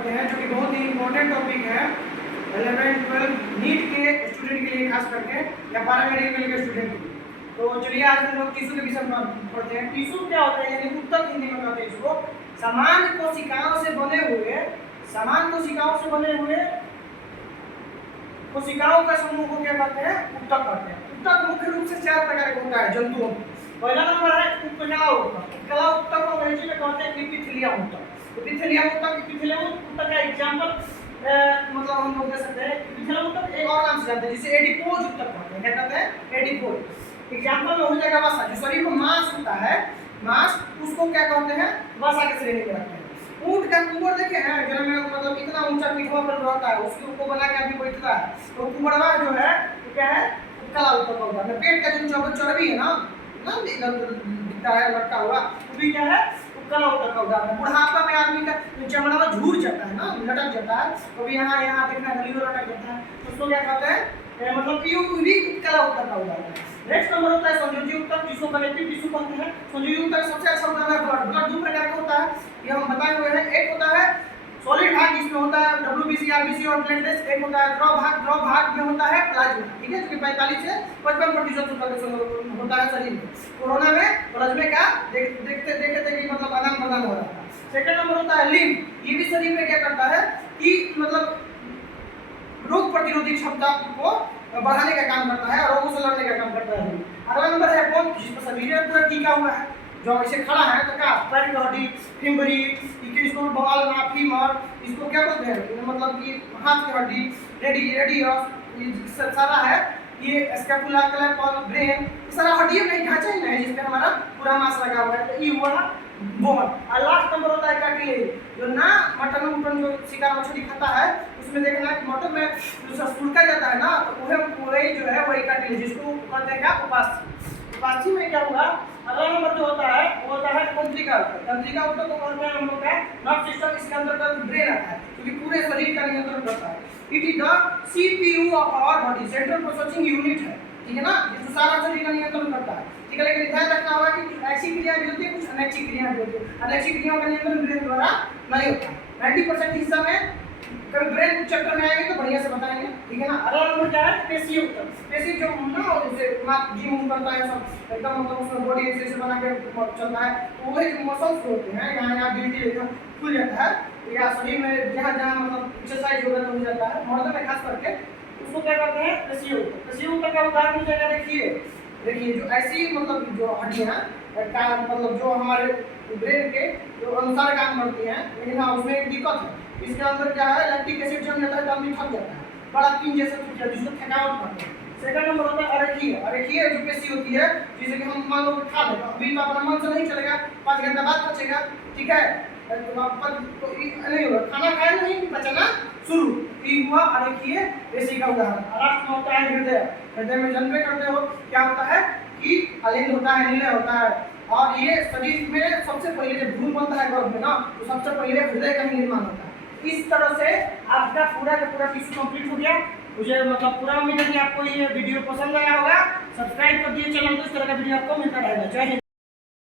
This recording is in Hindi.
करते हैं, जो कि बहुत ही इम्पोर्टेंट टॉपिक है 11 12 नीट के स्टूडेंट के लिए, खास करके या पैरामेडिकल के स्टूडेंट के लिए। तो चलिए आज हम लोग टिश्यू के विषय में पढ़ते हैं। टिश्यू क्या होता है, यानी उत्तक हिंदी में कहते हैं इसको, समान कोशिकाओं से बने हुए कोशिकाओं का समूह को क्या कहते हैं, उत्तक कहते हैं। उत्तक मुख्य रूप से 4 प्रकार का होता है जंतुओं में। पहला नंबर है उपकला उत्तक। उपकला उत्तक को अंग्रेजी में कहते हैं एपिथेलियम उत्तक। एपिथेलियम उत्तक का एग्जांपल मतलब हम लोग दे सकते हैं। एपिथेलियम उत्तक एक और नाम से जानते हैं, जिसे एडिपोज उत्तक कहते हैं। क्या कहते हैं, एडिपोज। एग्जांपल में हो जाएगा वसा, जो शरीर में मांस होता है, मांस, उसको क्या कहते हैं, वसा के श्रेणी में रखते हैं। ऊंट का कुंबर देखे हैं, जन्म में मतलब इतना ऊंचा पीठवा पर रहता है, उसके ऊपर बना के आदमी बैठता है, तो कुंबरवा जो है वो क्या है, उपकला उत्तक होता है। पेट का जो चर्बी है ना दिखता है लटका हुआ, वो भी क्या है, उपकला उत्तक का उदाहरण है। बुढ़ापा में आदमी का चमड़ा झूर जाता है ना, लटक जाता है, तो भी यहाँ देखना लीवर लटक जाता है, तो उसको क्या कहते हैं, मतलब कि भी उपकला उत्तक का उदाहरण है। नेक्स्ट नंबर होता है संयोजी उत्तक, जिसको कनेक्टिव टिश्यू कहते हैं। संयोजी उत्तक सबसे अच्छा उदाहरण है ब्लड। 2 प्रकार का होता है, ये हम बताए हुए हैं। एक होता है सॉलिड भाग, जिसमें होता है WBC, RBC और प्लेटलेट्स। एक होता है द्रव भाग में होता है प्लाज्मा, ठीक है, जो कि 45 से 55% होता है शरीर में। कोरोना में प्लाज्मा का देखते कि मतलब आदान प्रदान हो रहा था। सेकंड नंबर होता है लिम्फ। ये भी शरीर में क्या करता है कि मतलब रोग प्रतिरोधी क्षमता को बढ़ाने का काम करता है और रोगों से लड़ने का काम करता है। अगला नंबर है बोन, जिसमें शरीर में पूरा टीका हुआ है, जो ऐसे खड़ा है तो क्या पैर की हड्डी, फिंगरी, इसको बवाल ना फीमर, इसको क्या बोलते हैं, मतलब कि हाथ की हड्डी, रेडियस, सारा है ये स्कैपुला, क्लैपल, ब्रेन, सारा हड्डियों का ढांचा ही है जिसमें हमारा पूरा मांस लगा हुआ है, तो ये हुआ बोन। और लास्ट नंबर होता है कार्टिलेज, जो ना मटन जो शिकार मछली खाता है, उसमें देखना कि मटन में जो सुलका जाता है ना, तो वही जो है वही कार्टिलेज, जिसको कहते हैं क्या, उपास्थि में क्या हुआ। अगला नंबर जो होता है वो होता है तंत्रिका उत्तक। तंत्रिका उत्तक को कहते हैं हम लोग का नर्व सिस्टम, इसके अंतर्गत ब्रेन आता है, क्योंकि पूरे शरीर का नियंत्रण करता है। It is the CPU of our body, central processing unit है, ठीक है ना, जो सारा शरीर का नियंत्रण करता है, ठीक है। लेकिन ध्यान रखना होगा कि कुछ ऐसी क्रियाएं भी होती है, कुछ अनैच्छिक क्रियाएं भी होती है। अनैच्छिक क्रियाओं का नियंत्रण ब्रेन द्वारा नहीं होता। 90% हिस्सा में कभी ब्रेन चैप्टर में आएंगे तो बढ़िया से बताएंगे, ठीक है ना। अगला नंबर क्या है, पेशी उत्तक। पेशी जो ना जैसे जिम करता है सब एकदम, मतलब उसमें बॉडी ऐसे बना के चलता है, तो वो एक मसल्स होते हैं, यहाँ गिल्टी एकदम खुल जाता है, या शरीर में जहाँ मतलब एक्सरसाइज वगैरह हो जाता है, मर्द में खास करके, उसको क्या करते हैं, पेशी उत्तक। पेशी उत्तक का उदाहरण हो जाएगा, देखिए जो ऐसी मतलब जो हड्डियाँ मतलब जो हमारे ब्रेन के जो अनुसार काम करती हैं, लेकिन हाँ उसमें एक दिक्कत है, इसके अंदर क्या है, लैक्टिक एसिड जम जाता है तो आदमी थक जाता है, बड़ा पिन जैसा टूट जाता है, जिसको थकावट करते हैं। सेकंड नंबर होता है अरेखीय जो पेशी होती है, जैसे कि हम मान लो खा लेगा, अभी तो अपना मन से नहीं चलेगा, 5 घंटा बाद पचेगा, ठीक है, तो नहीं होगा, खाना खाए नहीं पचना शुरू, ये हुआ अरेखीय पेशी का उदाहरण। लास्ट में होता है हृदय में जन्मे करते हो क्या होता है कि अलिंद होता है, निलय होता है, और ये शरीर में सबसे पहले जब भ्रूण बनता है गर्भ में ना, तो सबसे पहले हृदय का ही निर्माण होता है। इस तरह से आपका पूरा का पूरा टिश्यू कंप्लीट हो गया। मुझे मतलब पूरा उम्मीद है कि आपको ये वीडियो पसंद आया होगा। सब्सक्राइब कर दिए चैनल को, इस तरह का वीडियो आपको मिलता रहेगा। जय हिंद।